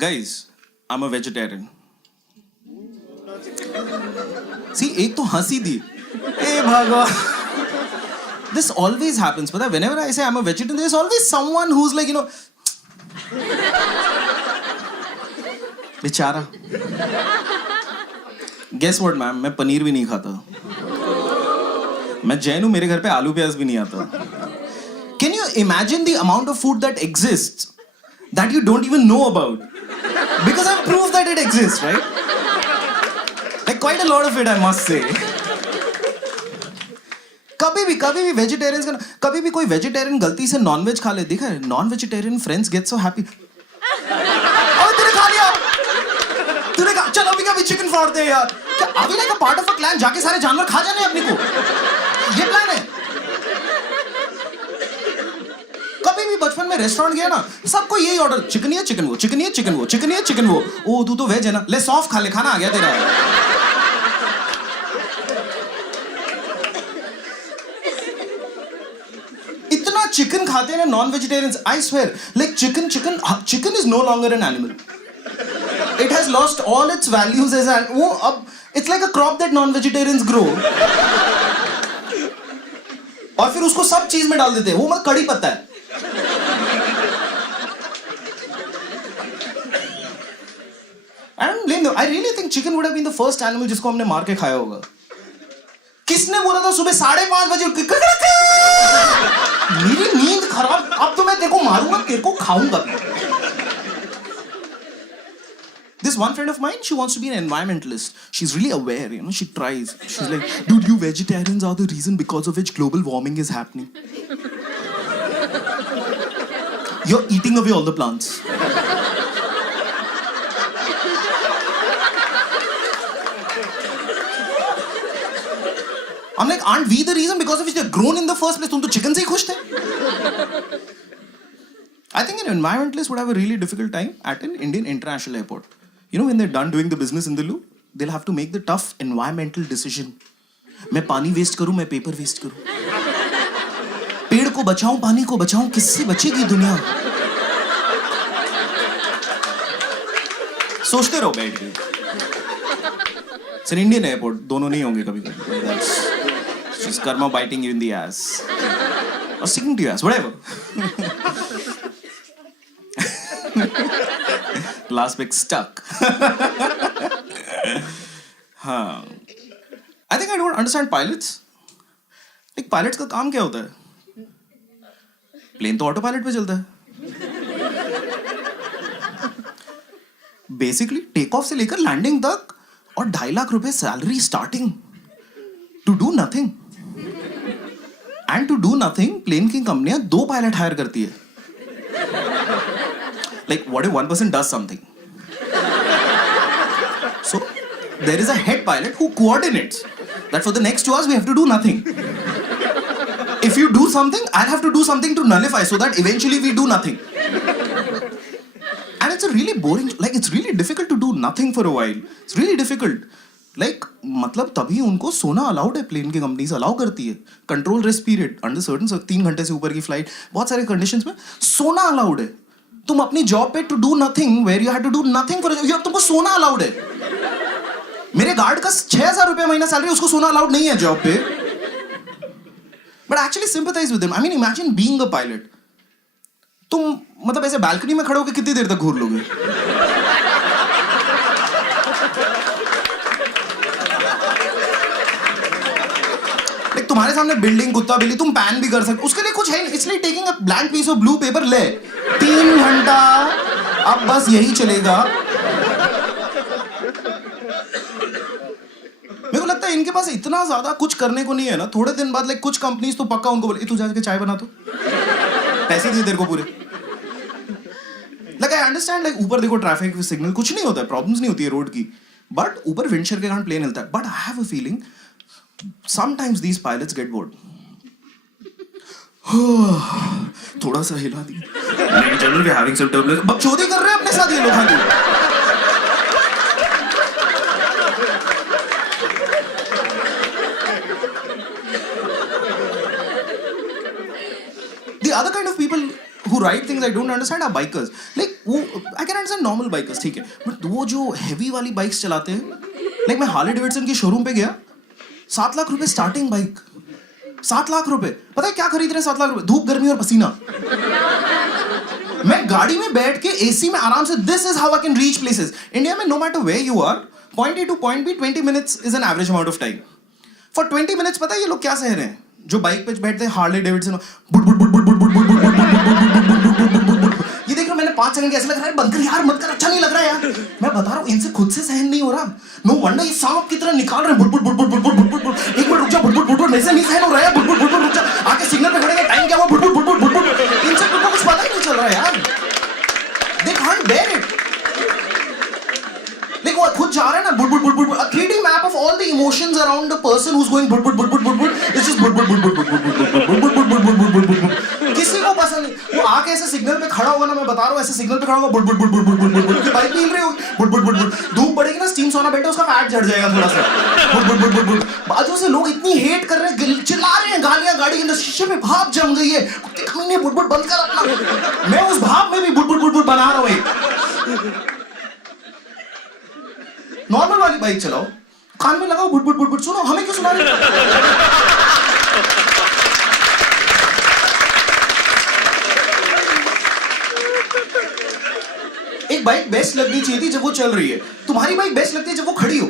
Guys, I'm a vegetarian. See, एक तो हंसी दी. ए भगवान. This always happens. But whenever I say I'm a vegetarian, there's always someone who's like, बेचारा. Guess what, ma'am? मैं पनीर भी नहीं खाता. मैं जैन हूँ, मेरे घर पे आलू प्याज भी नहीं आता. Can you imagine the amount of food that exists that you don't even know about? Because I've proved that it exists, right? Like quite a lot of it, I must say. कभी भी vegetarians का कभी भी कोई vegetarian गलती से nonveg खा ले, देखा है? Non vegetarian friends get so happy. अबे तूने खा लिया, तूने कहा चलो अभी का भी चिकन फोड़ दे यार. क्या अभी like a part of a plan जाके सारे जानवर खा जाने अपने को, ये प्लान है. कभी भी बचपन में रेस्टोरेंट गया ना, सबको यही ऑर्डर, चिकन ये चिकन वो, चिकन ये चिकन वो, चिकन ये चिकन वो. ओ तू तो वेज है ना, ले सॉफ्ट खा ले, खाना आ गया तेरा. इतना चिकन खाते हैं ना non vegetarians, I swear. Like chicken is no longer an animal. It has lost all its values as an, वो अब it's like a crop that non vegetarians grow. और फिर उसको सब चीज में डाल देते हैं, वो मत कड़ी पत्ता है. I don't blame them. I really think chicken would have been the first animal जिसको हमने मार के खाया होगा. किसने बोला था सुबह 5:30 बजे मेरी नींद खराब, अब तो मैं तेरे को मारूंगा, तेरे को खाऊंगा. This one friend of mine, she wants to be an environmentalist. She's really aware, she tries. She's like, dude, you vegetarians are the reason because of which global warming is happening. You're eating away all the plants. I'm like, aren't we the reason because of which they're grown in the first place? तुम तो chicken से ही खुश थे. I think an environmentalist would have a really difficult time at an Indian international airport. When they're done doing the business in the loo, they'll have to make the tough environmental decision. मैं पानी waste करूं, मैं paper waste करूं. पेड़ को बचाऊं, पानी को बचाऊं, किससे बचेगी दुनिया? सोचते रहो बैठ के. It's an Indian airport, दोनों नहीं होंगे कभी कभी. She's karma biting you in the ass. Or sticking to your ass, whatever. Last bit stuck. हाँ. I think I don't understand pilots. एक pilots का काम क्या होता है? प्लेन तो ऑटो पायलट पे चलता है. बेसिकली टेक ऑफ से लेकर लैंडिंग तक और 2.5 लाख रुपए salary starting. To do nothing. And to do nothing plane की कंपनियां 2 पायलट हायर करती है. Like, what if one person does something? So, there is a head pilot who coordinates that for the next 2 hours we have to do nothing. If you do something, I'll have to do something to nullify so that eventually we do nothing. And it's a really boring, like it's really difficult to do nothing for a while. It's really difficult. Like, मतलब तभी उनको सोना allowed है, plane की companies allow करती है. Control rest period under certain 3 घंटे से ऊपर की फ्लाइट, बहुत सारे कंडीशंस में सोना अलाउड है. तुम अपनी जॉब पे to do nothing where you have to do nothing for your, तुमको सोना अलाउड है. मेरे गार्ड का 6,000 रुपए महीना सैलरी, उसको सोना अलाउड नहीं है जॉब पे. But actually sympathise with them. I mean imagine being a pilot. तुम मतलब ऐसे बालकनी में खड़े होकर कितनी देर तक घूर लोगे? तुम्हारे सामने बिल्डिंग, कुत्ता बिल्ली, तुम पैन भी कर सकते, उसके लिए कुछ है नहीं. इसलिए taking a blank piece of blue paper, ले 3 घंटा अब बस यही चलेगा. मेरे को लगता है इनके पास इतना ज्यादा कुछ करने को नहीं है ना. थोड़े दिन बाद लाइक कुछ कंपनीज तो पक्का उनको बोले, तू जाके चाय बना, तो पैसे दे तेरे को पूरे. लाइक आई अंडरस्टैंड, लाइक ऊपर देखो ट्रैफिक सिग्नल कुछ नहीं होता है, प्रॉब्लम्स नहीं होती है रोड की, बट ऊपर विंडशील्ड के कारण प्लेन हिलता है. But I have a feeling sometimes these pilots get bored. थोड़ा सा हिला दी, general we having some turbulence. बकचोदी कर रहे हैं अपने साथ ये लोग. खाली the other kind of people who write things I don't understand are bikers. Like वो I can understand normal bikers, ठीक है, बट वो जो हेवी वाली बाइक्स चलाते हैं, लाइक मैं हार्ले डेविडसन के शोरूम पे गया, 7 लाख रुपए स्टार्टिंग बाइक, 7 लाख रुपए. पता है क्या खरीद रहे हैं 7 लाख रुपए? धूप, गर्मी और पसीना. मैं गाड़ी में बैठ के एसी में आराम से, this is how I can reach places. India में no matter where you are, point A to point B 20 minutes is an average amount of time. For 20 minutes पता है ये लोग क्या सह रहे हैं? जो बाइक पे बैठते हैं हार्ले डेविडसन, ये देख रहे हो, मैंने 5 सेकंड ऐसा लग रहा है बंद कर यार, मत कर, अच्छा नहीं लग रहा यार. मैं बता रहा हूँ इनसे खुद से सहन नहीं हो रहा. नो वंडर ये सांप की तरह निकाल रहे हैं, एक मिनट रुक जा, मेरे से नहीं सहन हो रहा है, रुक जा, आके सिग्नल पे खड़े हैं, टाइम क्या हुआ, इनसे कुछ पता ही नहीं चल रहा है यार. They can't bear it. Like वो खुद जा रहा है ना, a 3D map of all the emotions around a person who's going it's just किसी को पसंद नहीं. वो आके ऐसे सिग्नल पे खड़ा होगा ना, मैं बता रहा हूँ, ऐसे सिग्नल पे खड़ा होगा, बाइक भी हिल रही होगी, धूप पड़ेगी ना, स्टीम सोना बेटा, उसका फैट झड़ जाएगा थोड़ा सा. बाजू से लोग इतनी हेट कर रहे हैं, चिल्ला रहे हैं, गालियां, गाड़ी के अंदर शीशे पे भाप जम गई है, कमीने बुट बंद कर अपना. मैं उस भाप में भी बुट बना रहा हूँ. नॉर्मल वाली बाइक चलाओ, कान में लगाओ, बुट सुनो, हमें क्यों सुना रहे? एक बाइक बेस्ट लगनी चाहिए थी जब वो चल रही है. तुम्हारी बाइक बेस्ट लगती है जब वो खड़ी हो.